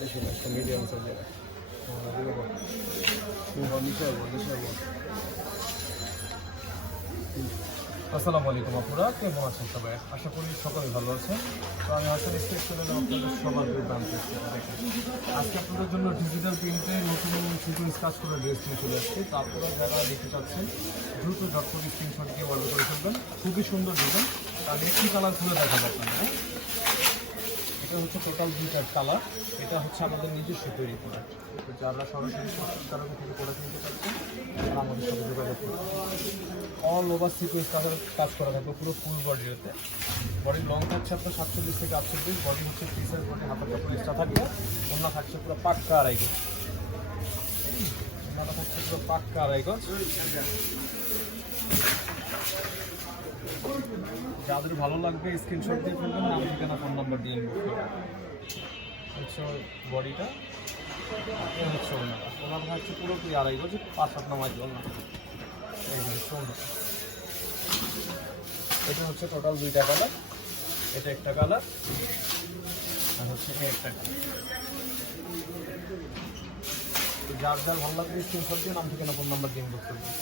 বেশি না, একটা মিডিয়াম সাইজের। আসসালামু আলাইকুম আপনারা, কেমন আছেন সবাই? আশা করি সকলে ভালো আছেন। তো আমি হাসান স্টেট চ্যানেলে আপনাদের সবার দাম দেখেন। আজকে আপনাদের জন্য ডিজিটাল প্রিন্টে নতুন সিকোয়েন্স কাজ করা ড্রেস নিয়ে চলে আসছে। তো আপনারা যারা দেখতে চাচ্ছেন দ্রুত ঝটপট স্ক্রিনশট দিয়ে অর্ডার করে ফেলবেন। খুবই সুন্দর ডিজাইন। আর একটি কালার খুলে দেখাবো আপনারা। এটা হচ্ছে টোটাল দুইটার কালার। এটা হচ্ছে আমাদের নিজস্ব তৈরি প্রোডাক্ট। তো যারা সরাসরি কারণ থেকে প্রোডাক্ট নিতে চাচ্ছেন তারা আমাদের সাথে যোগাযোগ করবেন। অল ওভার সিকোয়েন্স কাজ করা থাকবে পুরো ফুল বডিতে। বডির লং থাকছে আপনার 47 থেকে 48, বডি হচ্ছে ফ্রি সাইজ বডি, হাতের কাপড় এক্সট্রা থাকবে। ওড়না থাকছে পুরো পাক্কা আড়াই গজ। ওড়নাটা থাকছে পুরো পাক্কা আড়াই গজ। যাদের ভালো লাগবে স্ক্রিনশট দিয়ে ফেলবেন, নাম ঠিকানা ফোন নাম্বার দিয়ে ইনবক্স করবেন। হচ্ছে বডিটা, হচ্ছে ওনাটা হচ্ছে পুরোপুরি আড়াই গজ, 5-7 নামাজ ওনা। এই হচ্ছে ওনাটা। এটা হচ্ছে টোটাল দুইটা কালার। এটা একটা কালার আর হচ্ছে একটা কালার। যার যার ভালো লাগবে স্ক্রিনশট দিয়ে নাম ঠিকানা ফোন নাম্বার দিয়ে ইনবক্স করবেন।